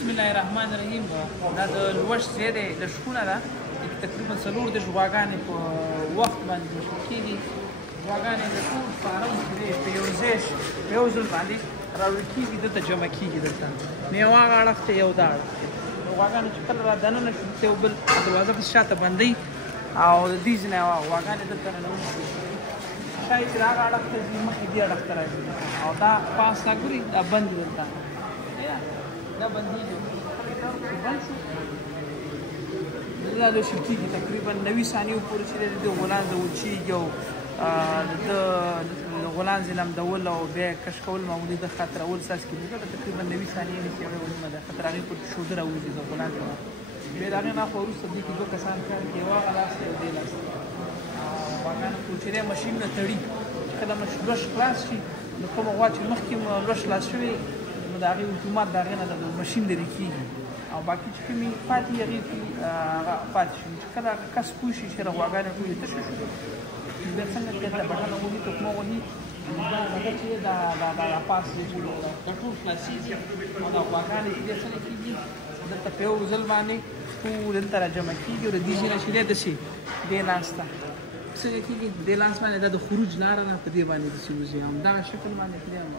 بسم الله الرحمن الرحیم. دا د لوش ځای دی، لشکونه ده، تقریبا 4 غواګانې په وخت باندې لوشل کېږي. غواګانې د ټول فارم کې په یو ځای په یو ځل باندې راوړل کېږي، دلته جمع کېږي. دلته یو هغه اړخ ته یو دا اړخ ته غواګانې چې کله را دننه شي یو بل دروازه پسې شاته بندوي او د دې ځای نه غواګانې دلته ننوځي. شاید چې هغه اړخ ته ځي مخکې دې اړخ ته راځي او دا پاس دا ګوري دا بند دي دلته دا بندېږي. بند شو دا لوشل کېږي تقریبا 90 ثانیو پورې چې د غولانځه وچېږي او د غولانځې لمدول او بیا کش کول معمولي د خطرول ستاسو کېږي. تقریبا 90 ثانیې نیسي هغې ونیمه ده خطر هغې پورې شوده راوځي د غولانځې نه. بیا د هغې نه خوا وروسته دې کې 2 کسان کار کوي، یو هغه لاس دی او دې لاس دی. غواګانو کوچنی ماشین نه تړي، کله لوش خلاص شي نو کومه غوا چې مخکې لوش خلاص شوې نو د هغې اتومات د هغې نه د ماشین لرې کېږي او باقي چې کومې پاتې هغې کې هغه پاتې شي. چې کله کس پوه شي چې غواګانې ټولې تشه شوې بیا څنګه بېرته بټنه وهي توکمه وهي دا هغه چې دا پاس دی چې دا ټول خلاصېږي او دا غواګانې چې بیا څنګه کېږي دلته په یو ځل باندې ټول دلته را جمع کېږي او د دې ځای نه چې دی داسې دې لاس ته څنګه کېږي دې لاس باندې دا د خروج لاره نه په دې باندې داسې وځي همدغه شکل باندې پرې هم